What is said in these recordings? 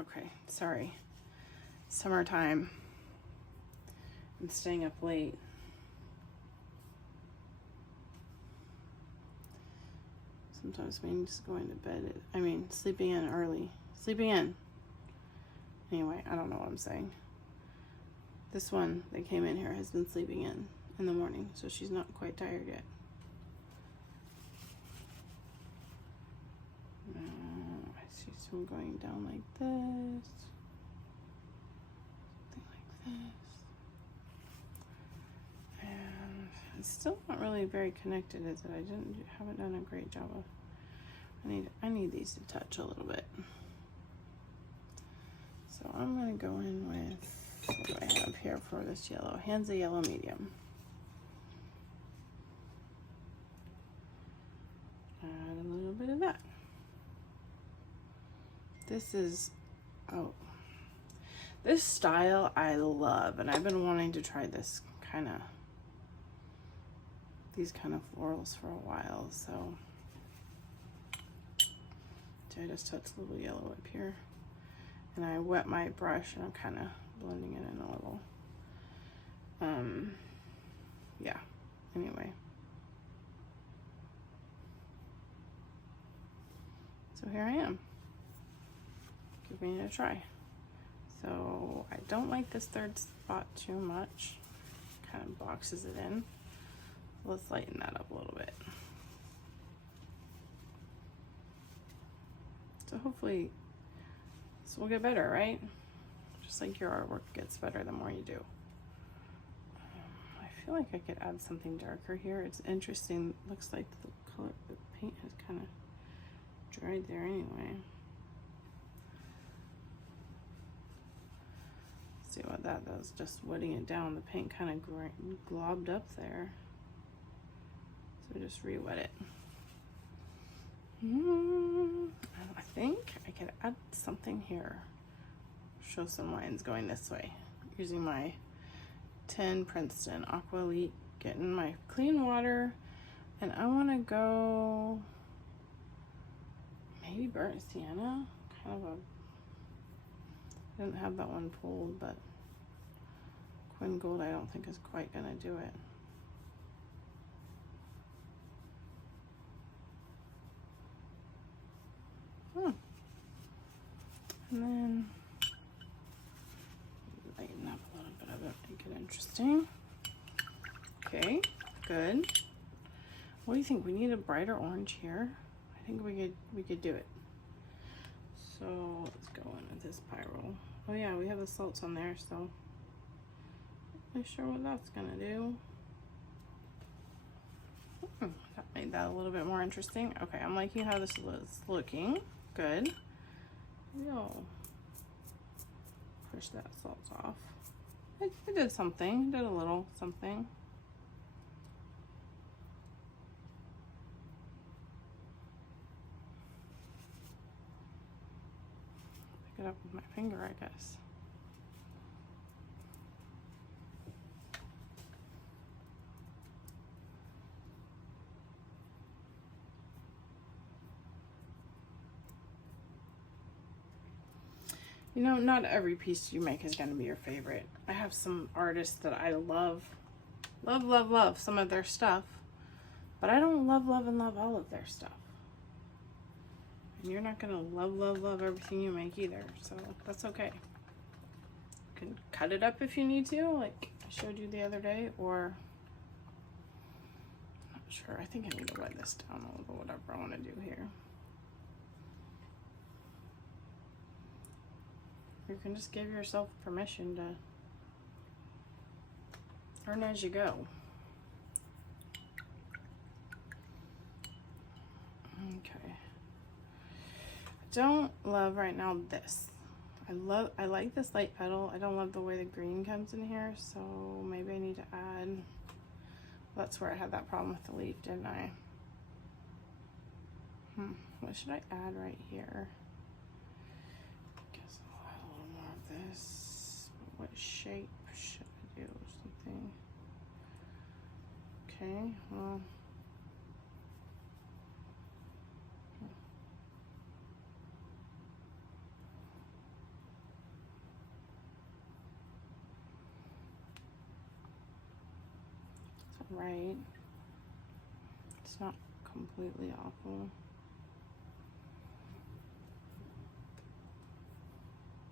Okay, sorry. Summertime. I'm staying up late. Sometimes when just going to bed, sleeping in early. Sleeping in. Anyway, I don't know what I'm saying. This one that came in here has been sleeping in the morning, so she's not quite tired yet. I see some going down like this. Something like this. And it's still not really very connected, is it? I haven't done a great job of. I need these to touch a little bit. So I'm gonna go in with, what do I have here for this yellow? Hansa Yellow Medium. Add a little bit of that. This is, this style I love, and I've been wanting to try these kind of florals for a while, so I just touched a little yellow up here. And I wet my brush and I'm kind of blending it in a little. Yeah, anyway. So here I am, giving it a try. So I don't like this third spot too much, kind of boxes it in. Let's lighten that up a little bit. So hopefully this will get better, right? Just like your artwork gets better the more you do. I feel like I could add something darker here. It's interesting. Looks like the color, the paint has kind of dried there anyway. Let's see what that does. Just wetting it down, the paint kind of globbed up there. So just re-wet it. I think I could add something here. Show some lines going this way. Using my 10 Princeton Aqua Elite, getting my clean water, and I want to go maybe burnt sienna. Kind of a, I didn't have that one pulled, but Quinn Gold I don't think is quite gonna do it. And then lighten up a little bit of it, make it interesting. Okay, good. What do you think? We need a brighter orange here. I think we could do it. So let's go in with this pyro. Oh yeah, we have the salts on there, so not sure what that's gonna do. That made that a little bit more interesting. Okay, I'm liking how this is looking. Good. Yo, push that salt off. It did something, did a little something. Pick it up with my finger, I guess. You know, not every piece you make is going to be your favorite. I have some artists that I love some of their stuff, but I don't love all of their stuff. And you're not going to love everything you make either, so that's okay. You can cut it up if you need to, like I showed you the other day, or I'm not sure. I think I need to wet this down a little, whatever I want to do here. You can just give yourself permission to learn as you go. Okay. I don't love right now this. I like this light petal. I don't love the way the green comes in here, so maybe I need to add. That's where I had that problem with the leaf, didn't I? What should I add right here? This, what shape should I do? Something. Okay, well, right. It's not completely awful.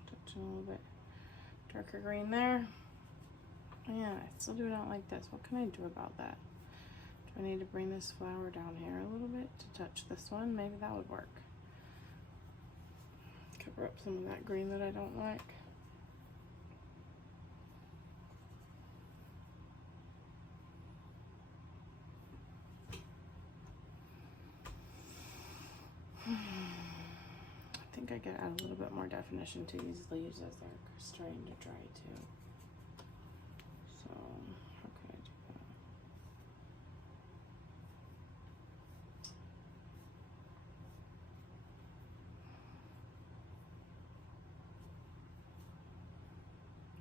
Touch a little bit darker green there. Yeah, I still do not like this. What can I do about that? Do I need to bring this flower down here a little bit to touch this one? Maybe that would work. Cover up some of that green that I don't like. I think I could add a little bit more definition to these leaves as they're starting to dry too. So, how can I do that?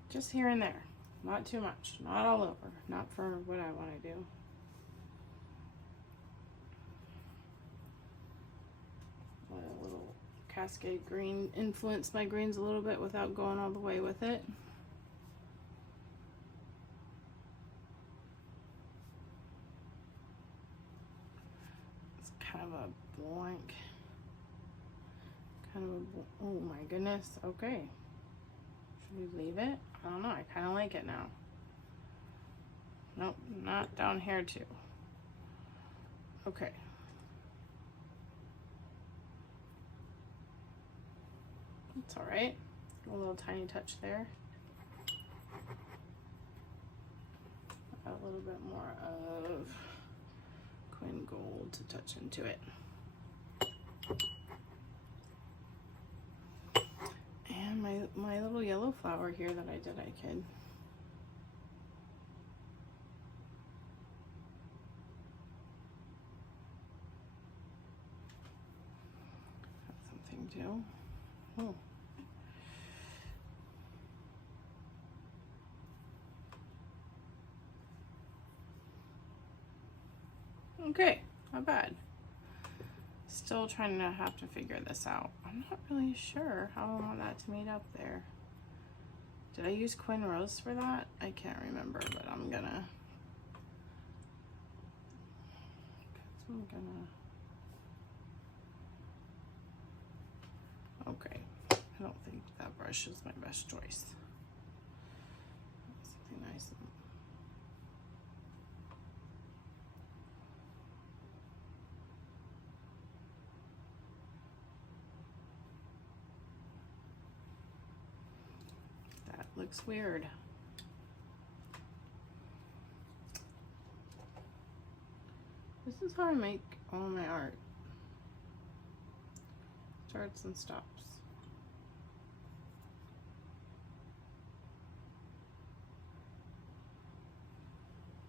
Just here and there, not too much, not all over, not for what I want to do. Let a little Cascade green influence my greens a little bit without going all the way with it. It's kind of a blank, oh my goodness, okay. Should we leave it? I don't know, I kind of like it now. Nope, not down here too. Okay. It's all right. A little tiny touch there. Add a little bit more of Quinn Gold to touch into it. And my little yellow flower here that I could. Got something too. Oh. Okay, not bad. Still trying to have to figure this out. I'm not really sure how I want that to meet up there. Did I use Quinn Rose for that? I can't remember, but I'm gonna okay. I don't think that brush is my best choice. Something nice. That looks weird. This is how I make all my art. Starts and stops.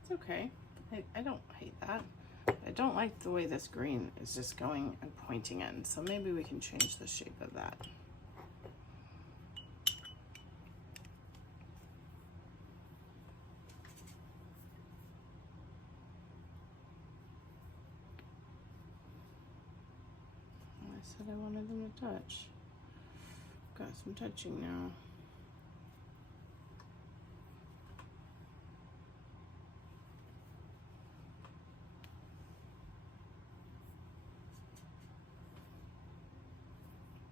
It's okay. I don't hate that. I don't like the way this green is just going and pointing in, so maybe we can change the shape of that. I said I wanted them to touch. Got some touching now.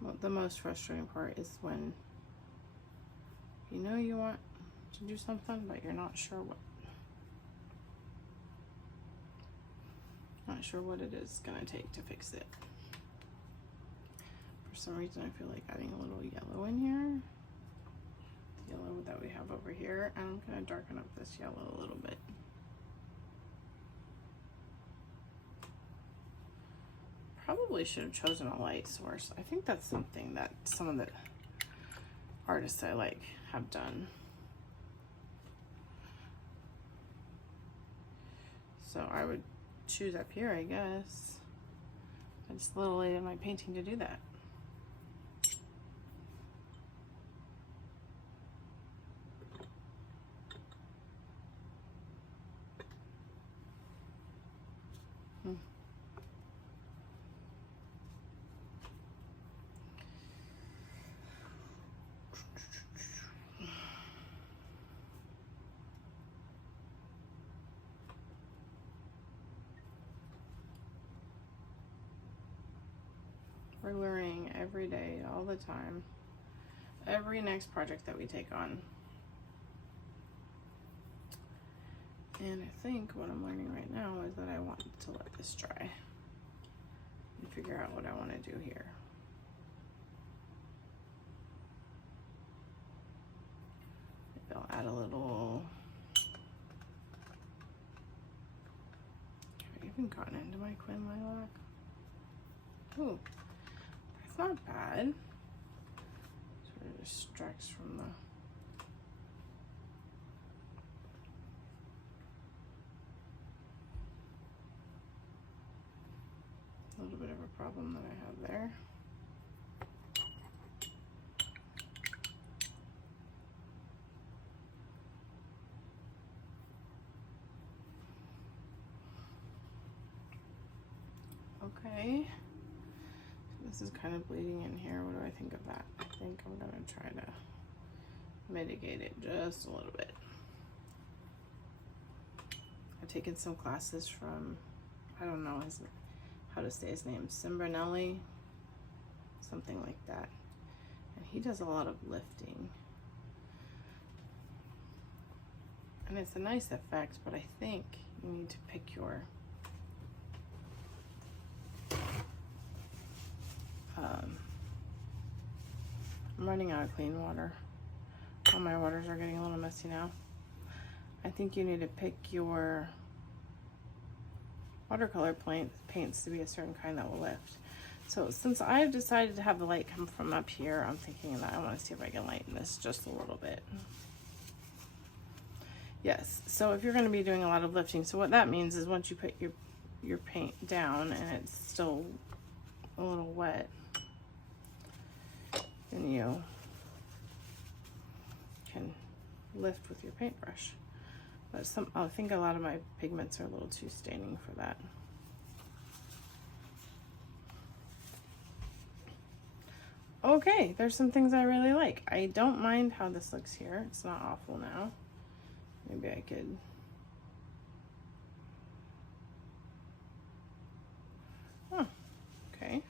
Well, the most frustrating part is when you know you want to do something, but you're not sure what. Not sure what it is gonna take to fix it. For some reason, I feel like adding a little yellow in here. The yellow that we have over here, and I'm gonna darken up this yellow a little bit. Probably should have chosen a light source. I think that's something that some of the artists I like have done. So I would choose up here, I guess. It's a little late in my painting to do that. We're learning every day, all the time. Every next project that we take on. And I think what I'm learning right now is that I want to let this dry and figure out what I want to do here. Maybe I'll add a little. Have I even gotten into my Quinn lilac? Ooh, it's not bad. Sort of distracts from the. A little bit of a problem that I have there. Okay, this is kind of bleeding in here. What do I think of that? I think I'm gonna try to mitigate it just a little bit. I've taken some classes from, I don't know how to say his name, Simbranelli, something like that. And he does a lot of lifting. And it's a nice effect, but I think you need to pick your I'm running out of clean water. All my waters are getting a little messy now. I think you need to pick your watercolor paints to be a certain kind that will lift. So since I've decided to have the light come from up here, I'm thinking that I want to see if I can lighten this just a little bit. Yes, so if you're going to be doing a lot of lifting, so what that means is once you put your paint down and it's still a little wet, then you can lift with your paintbrush. But I think a lot of my pigments are a little too staining for that. Okay, there's some things I really like. I don't mind how this looks here. It's not awful now. Maybe I could. Oh, okay.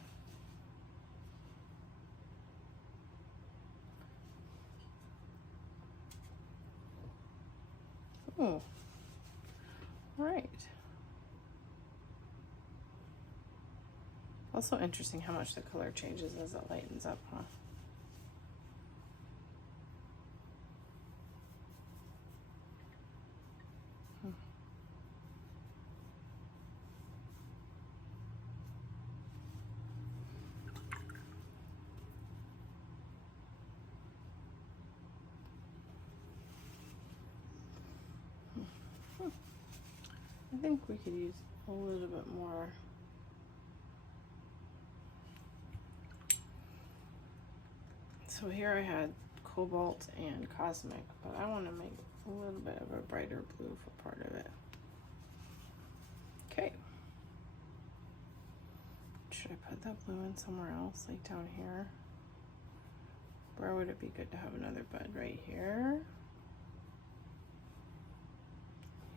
Oh, all right. Also interesting how much the color changes as it lightens up, huh? I think we could use a little bit more. So here I had cobalt and cosmic, but I want to make a little bit of a brighter blue for part of it. Okay. Should I put that blue in somewhere else, like down here? Where would it be good to have another bud? Right here?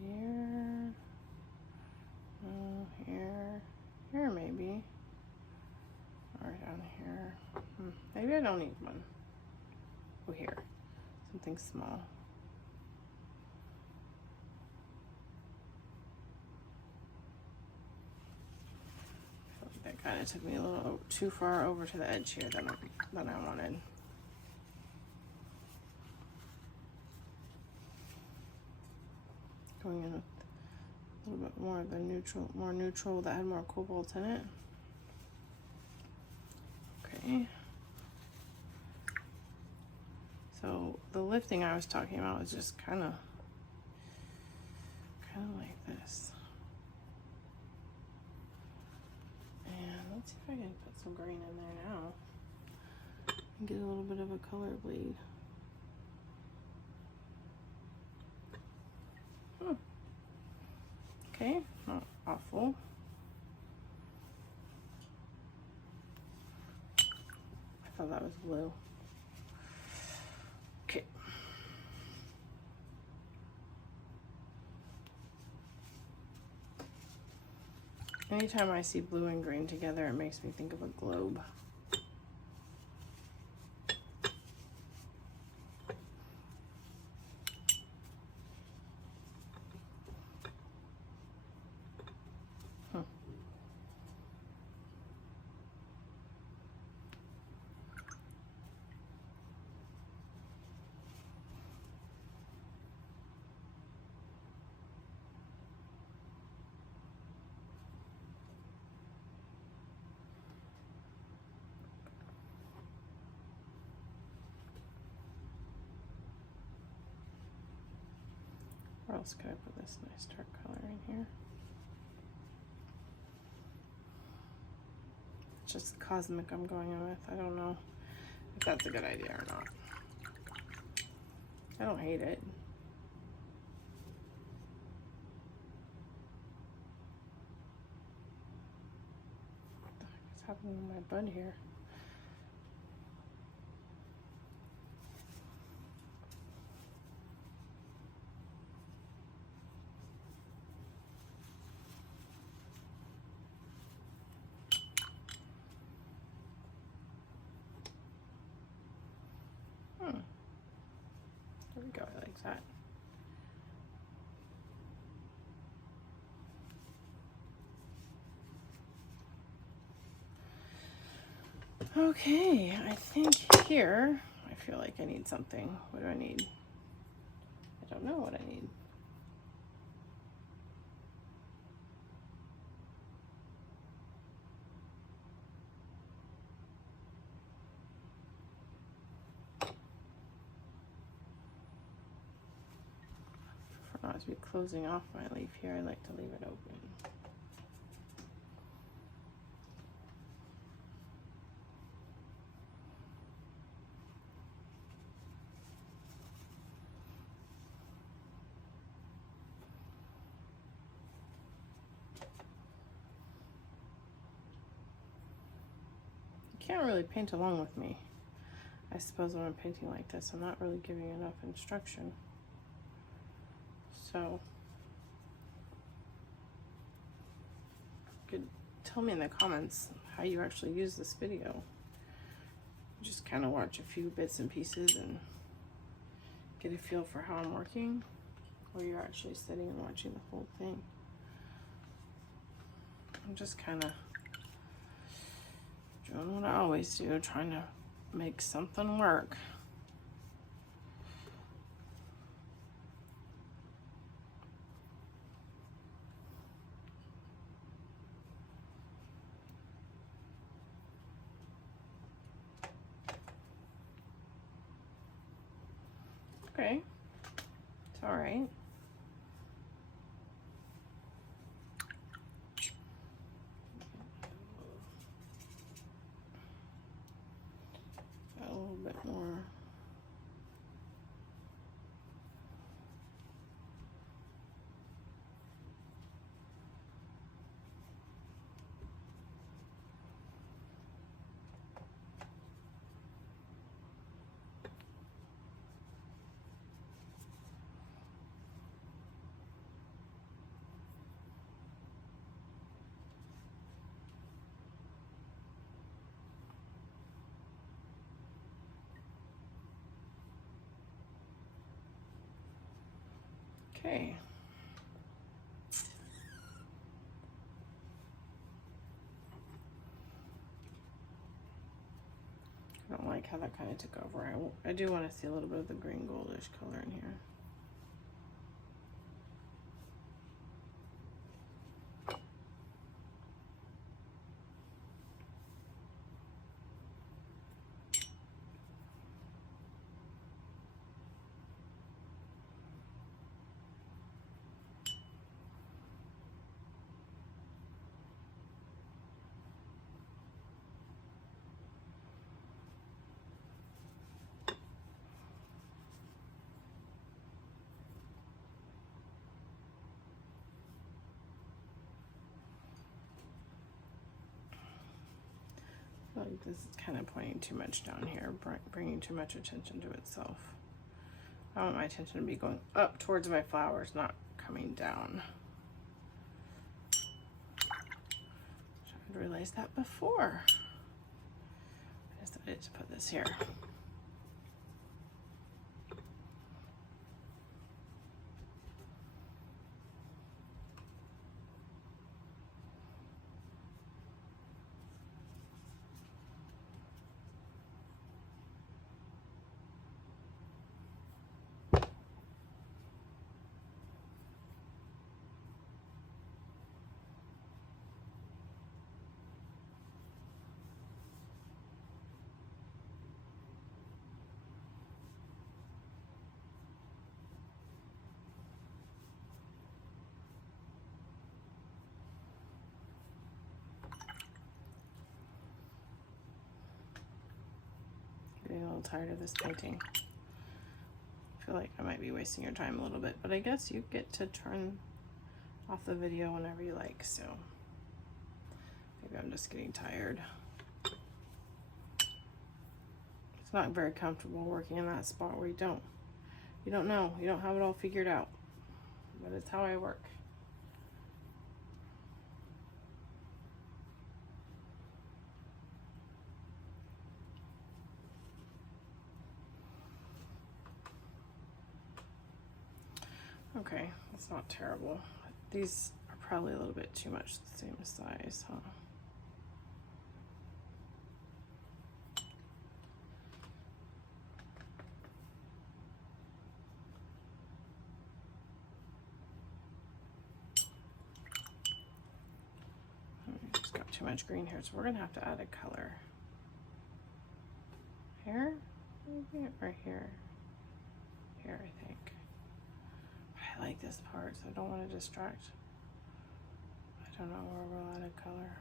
Here? Here? Here maybe? Or down here? Maybe I don't need one. Oh, here. Something small. That kind of took me a little too far over to the edge here than I wanted. Going in a little bit more of the more neutral that had more cobalt in it. Okay. So the lifting I was talking about is just kind of like this. And let's see if I can put some green in there now and get a little bit of a color bleed. Okay, not awful. I thought that was blue. Okay. Anytime I see blue and green together, it makes me think of a globe. Where else could I put this nice dark color in here? It's just cosmic I'm going with. I don't know if that's a good idea or not. I don't hate it. What the heck is happening to my bud here? There we go, I like that. Okay, I think here, I feel like I need something. What do I need? I don't know what I need. For not to be closing off my leaf here, I like to leave it open. Can't really paint along with me. I suppose when I'm painting like this, I'm not really giving enough instruction. So, you could tell me in the comments how you actually use this video. Just kind of watch a few bits and pieces and get a feel for how I'm working, or you're actually sitting and watching the whole thing. I'm just kind of doing what I always do, trying to make something work. Okay, it's all right. A little bit more. Okay. I don't like how that kind of took over. I do want to see a little bit of the green goldish color in here. Like this is kind of pointing too much down here, bringing too much attention to itself. I want my attention to be going up towards my flowers, not coming down. I should realized that before. I decided to put this here. little tired of this painting. I feel like I might be wasting your time a little bit, but I guess you get to turn off the video whenever you like, so maybe I'm just getting tired. It's not very comfortable working in that spot where you don't know, you don't have it all figured out, but it's how I work. Okay, that's not terrible. These are probably a little bit too much the same size, huh? Just got too much green here, so we're gonna have to add a color. Here? Maybe right here. Here, I think. I like this part, so I don't want to distract. I don't know where we'll add a color.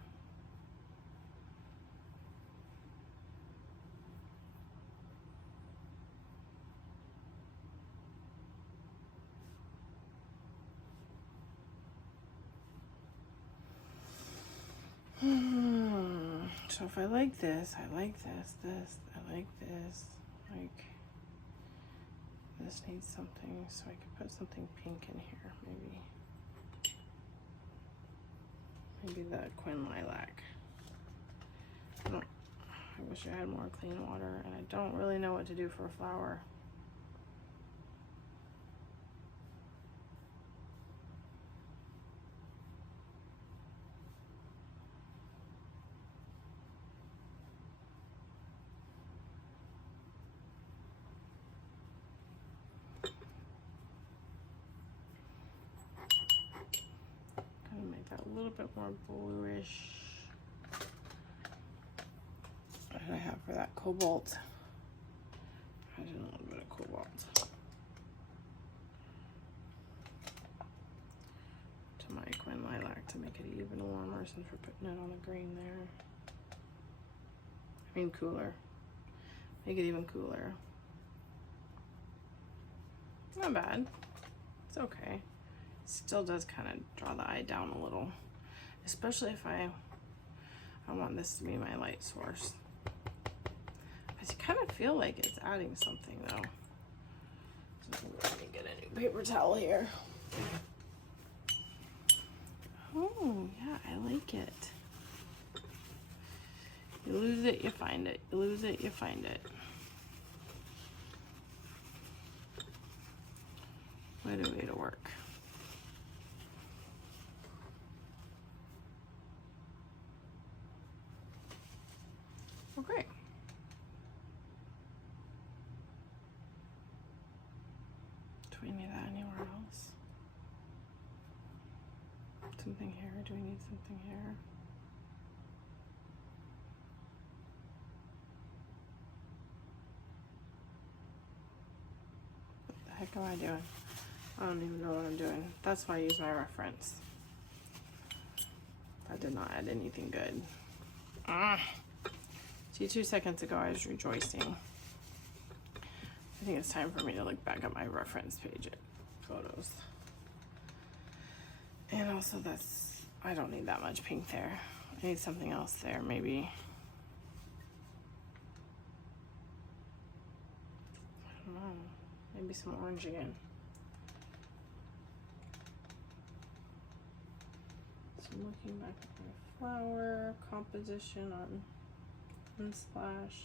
So if I like this, I like this, I like this, like this needs something, so I could put something pink in here, maybe the Quin Lilac. I wish I had more clean water, and I don't really know what to do for a flower. A little bit more bluish. What did I have for that? Cobalt. I did a little bit of cobalt. To my Quin Lilac to make it even warmer, since we're putting it on the green there. I mean cooler. Make it even cooler. Not bad. It's okay. Still does kind of draw the eye down a little, especially if I want this to be my light source. I kind of feel like it's adding something though. So let me get a new paper towel here. Oh yeah, I like it. You lose it, you find it. You lose it, you find it. What a way to work. Okay. Do we need that anywhere else? Something here? Do we need something here? What the heck am I doing? I don't even know what I'm doing. That's why I use my reference. That did not add anything good. See, 2 seconds ago I was rejoicing. I think it's time for me to look back at my reference page at photos. And also I don't need that much pink there. I need something else there, maybe. I don't know. Maybe some orange again. So I'm looking back at my flower composition on Unsplash.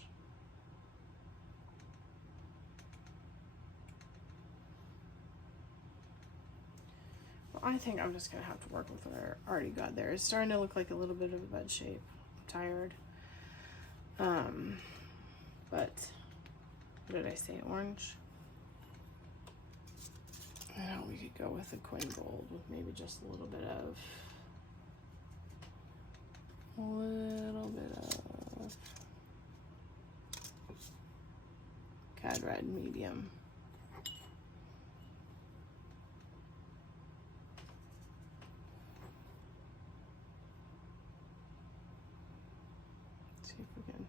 Well, I think I'm just gonna have to work with what I already got there. It's starting to look like a little bit of a bed shape. I'm tired. But what did I say? Orange? Now we could go with the Quin Gold with maybe just a little bit of Cad Red medium. Let's see if we can.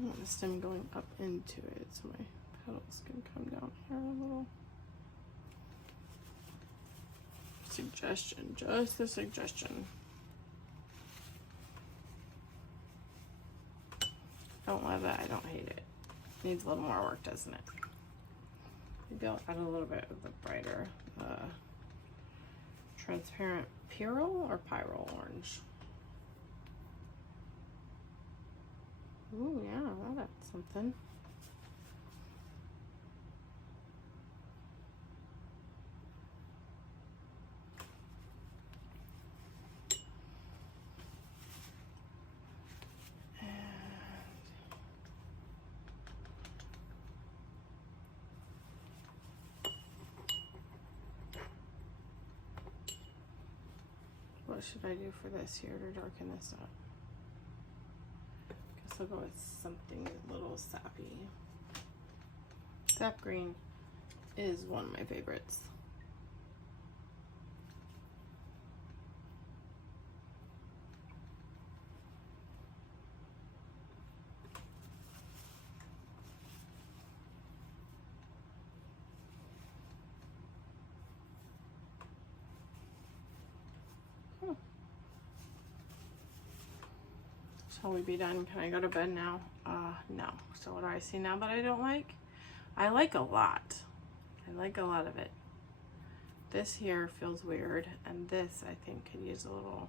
I want the stem going up into it so my petals can come down here a little. Suggestion, just a suggestion. Don't love it, I don't hate it. Needs a little more work, doesn't it? Maybe I'll add a little bit of the brighter transparent Pyrrole or Pyrrole orange. Ooh, yeah, that adds something. What should I do for this here to darken this up? Guess I'll go with something a little sappy. Sap green is one of my favorites. Shall we be done? Can I go to bed now? No. So what do I see now that I don't like? I like a lot. I like a lot of it. This here feels weird, and this I think could use a little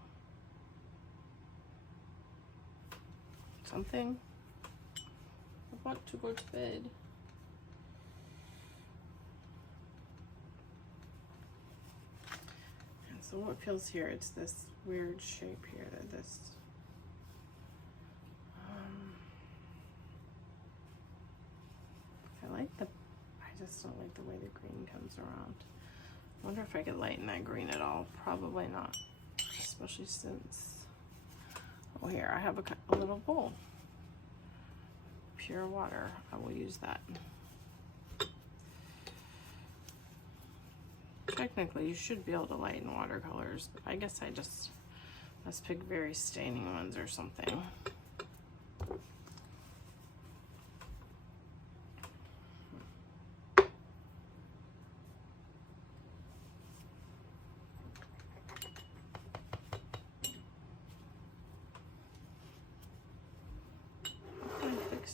something. I want to go to bed. And so what feels here? It's this weird shape here that this. I just don't like the way the green comes around. I wonder if I could lighten that green at all. Probably not, especially since, oh, here I have a little bowl. Pure water, I will use that. Technically, you should be able to lighten watercolors, but I guess I just must pick very staining ones or something.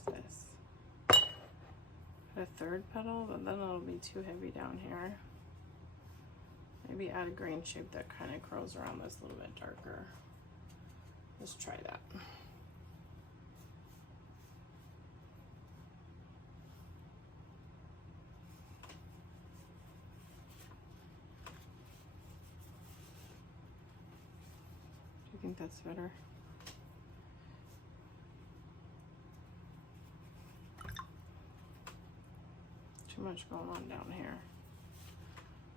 This a third petal, but then it'll be too heavy down here. Maybe add a green shape that kind of curls around this a little bit darker. Let's try that. Do you think that's better? Too much going on down here.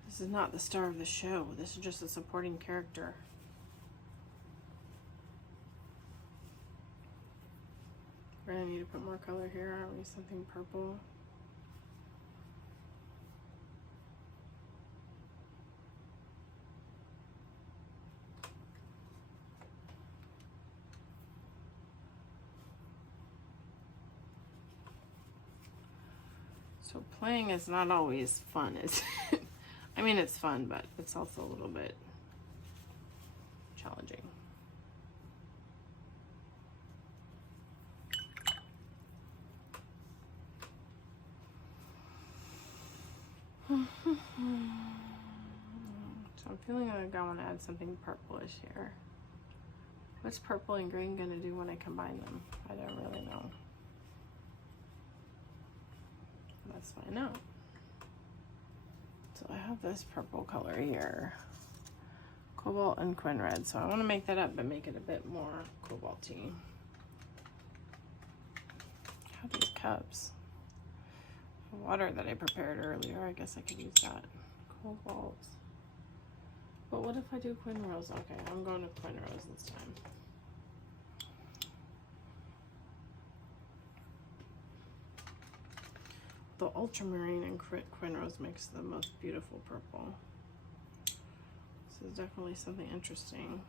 This is not the star of the show. This is just a supporting character. We're gonna need to put more color here, aren't we? Something purple. So playing is not always fun, is it? I mean, it's fun, but it's also a little bit challenging. So I'm feeling like I want to add something purplish here. What's purple and green going to do when I combine them? I don't really know. Let's find out. So I have this purple color here, cobalt and quin red. So I want to make that up, but make it a bit more cobalty. How these cups? The water that I prepared earlier. I guess I could use that. Cobalt. But what if I do quin rose? Okay, I'm going with quin rose this time. The ultramarine and quin rose makes the most beautiful purple. This is definitely something interesting.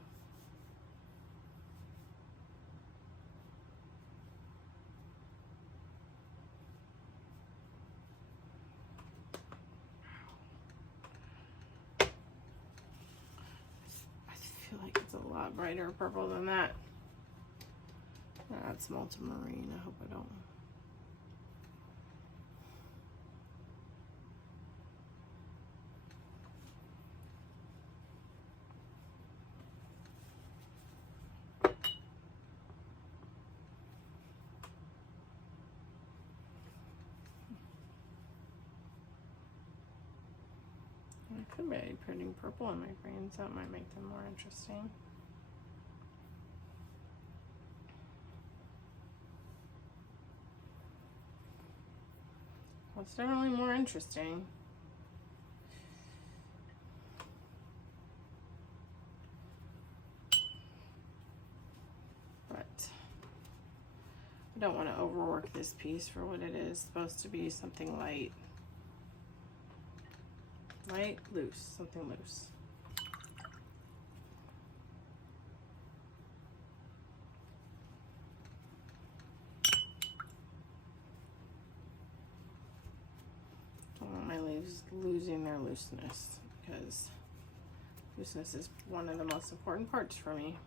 lot brighter purple than that. That's multimarine. I hope I don't. I could be putting purple in my greens. That might make them more interesting. Well, it's definitely more interesting. But I don't want to overwork this piece for what it is. It's supposed to be something light. Light, loose, something loose. Don't want my leaves losing their looseness, because looseness is one of the most important parts for me.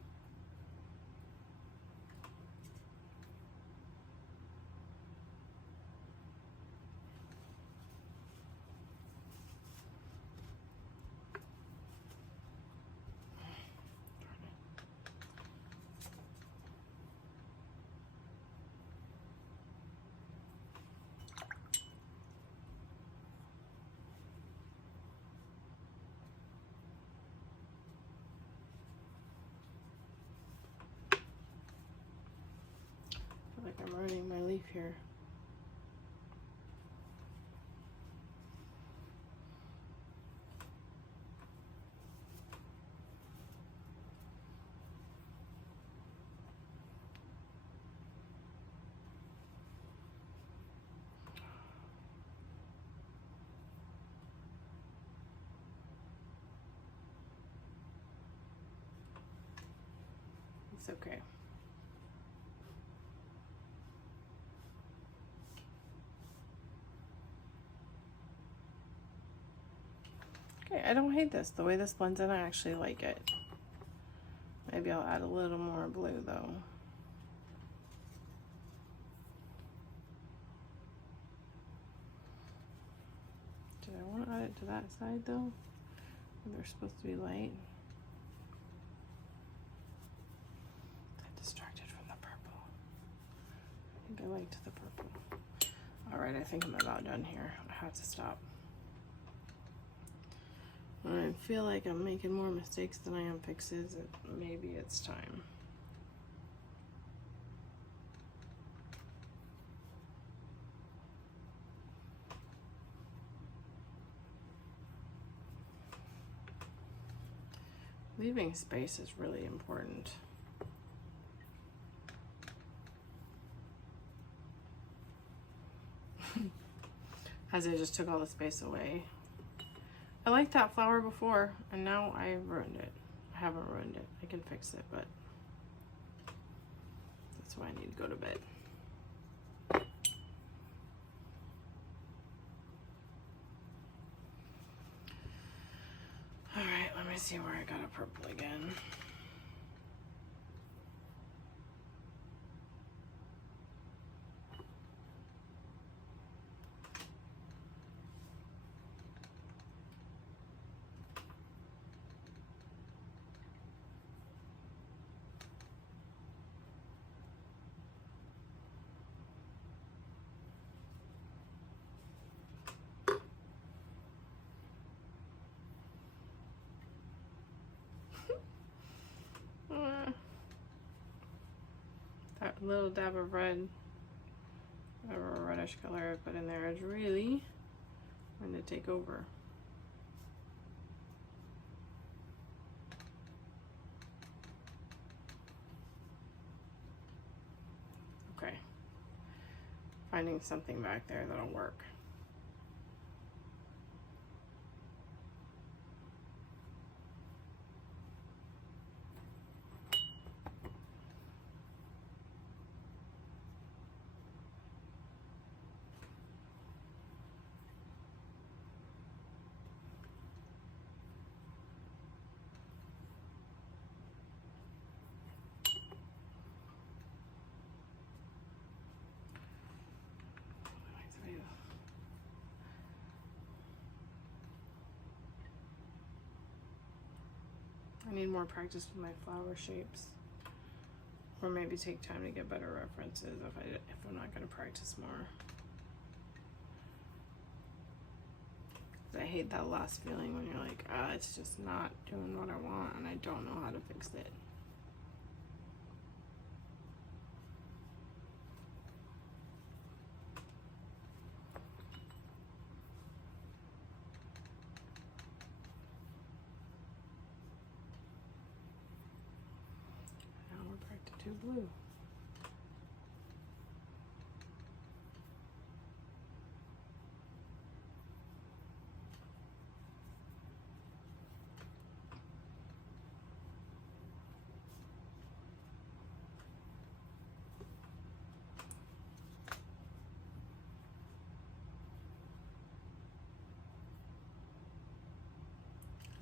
I'm ruining my leaf here. It's okay. Okay, I don't hate this. The way this blends in, I actually like it. Maybe I'll add a little more blue though. Did I want to add it to that side though? They're supposed to be light. Got distracted from the purple. I think I liked the purple. Alright, I think I'm about done here. I have to stop. When I feel like I'm making more mistakes than I am fixes, maybe it's time. Leaving space is really important. As I just took all the space away. I liked that flower before, and now I ruined it. I haven't ruined it. I can fix it, but that's why I need to go to bed. All right, let me see where I got a purple again. That little dab of red, whatever reddish color I put in there, is really going to take over. Okay, finding something back there that'll work. I need more practice with my flower shapes. Or maybe take time to get better references if I'm not going to practice more. I hate that last feeling when you're like, ah, it's just not doing what I want and I don't know how to fix it. Now we're back to 2 blue.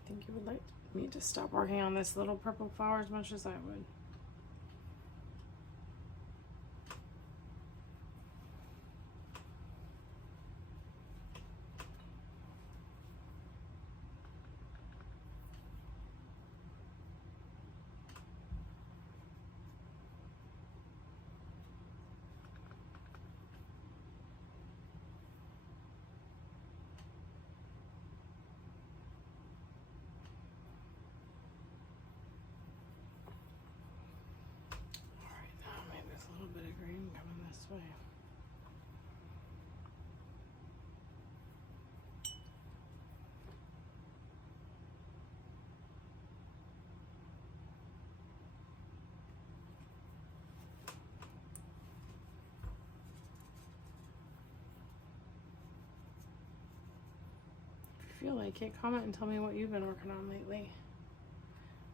I think you would like me to stop working on this little purple flower as much as I would. Way. If you feel like it, comment and tell me what you've been working on lately.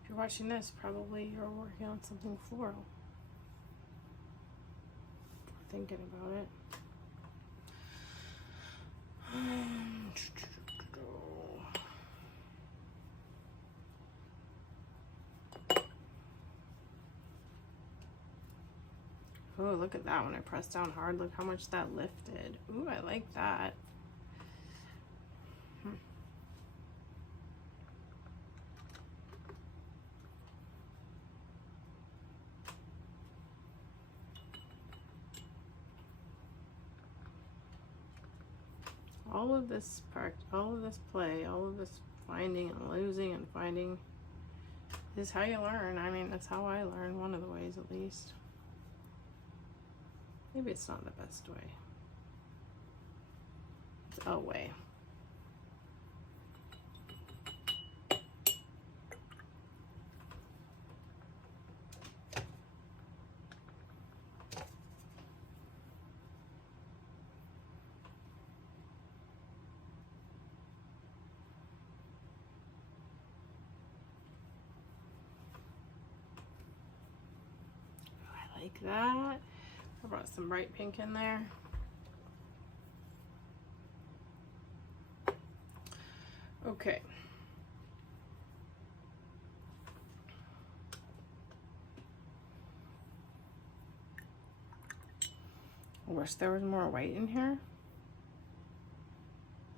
If you're watching this, probably you're working on something floral. Thinking about it. Oh, look at that. When I pressed down hard, look how much that lifted. Ooh, I like that. All of this play, all of this finding and losing and finding is how you learn. I mean, that's how I learn, one of the ways at least. Maybe it's not the best way. It's a way. Like that. I brought some bright pink in there. Okay. I wish there was more white in here,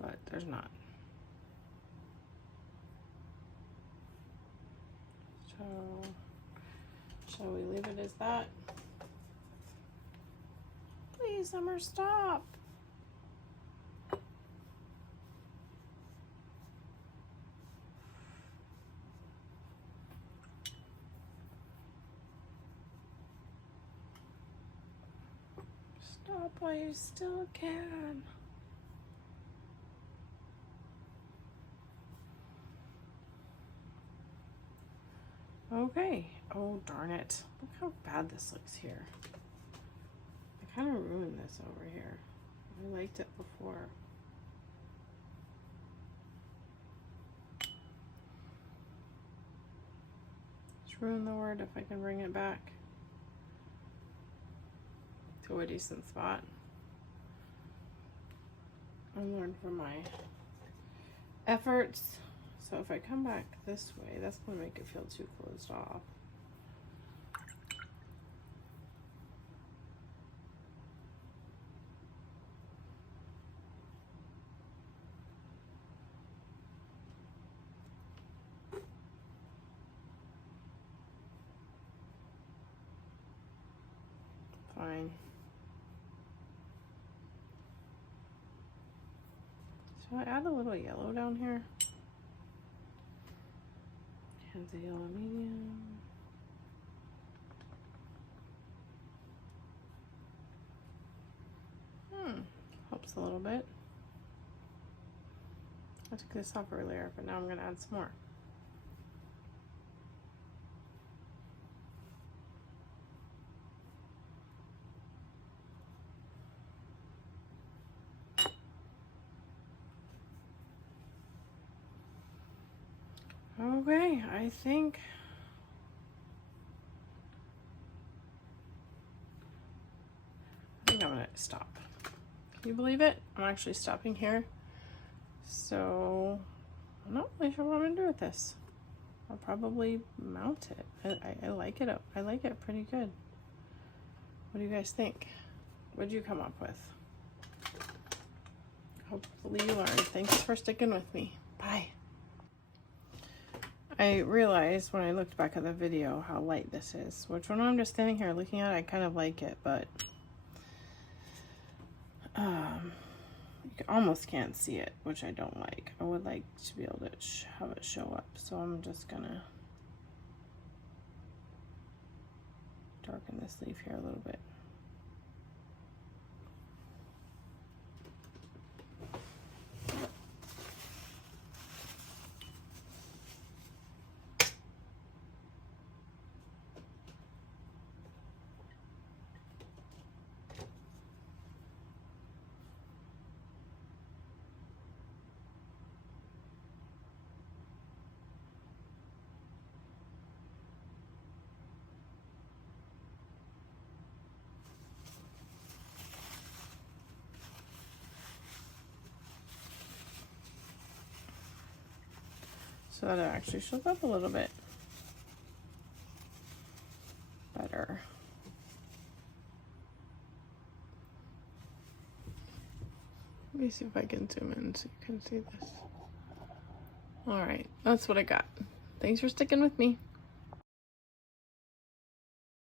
but there's not. So, shall we leave it as that? Please, Summer, stop. Stop while you still can. Okay. Oh, darn it. Look how bad this looks here. I kind of ruined this over here. I liked it before. Just ruin the word if I can bring it back to a decent spot. I learned from my efforts. So if I come back this way, that's going to make it feel too closed off. Shall I add a little yellow down here? Have the yellow medium. Helps a little bit. I took this off earlier, but now I'm going to add some more. Okay, I think I'm gonna stop. Can you believe it? I'm actually stopping here. So I'm not really sure what I'm gonna do with this. I'll probably mount it. I like it. I like it pretty good. What do you guys think? What'd you come up with? Hopefully you learned. Thanks for sticking with me. Bye. I realized when I looked back at the video how light this is, which when I'm just standing here looking at it, I kind of like it, but you almost can't see it, which I don't like. I would like to be able to have it show up, so I'm just gonna darken this leaf here a little bit. So that it actually shows up a little bit better. Let me see if I can zoom in so you can see this. All right, that's what I got. Thanks for sticking with me.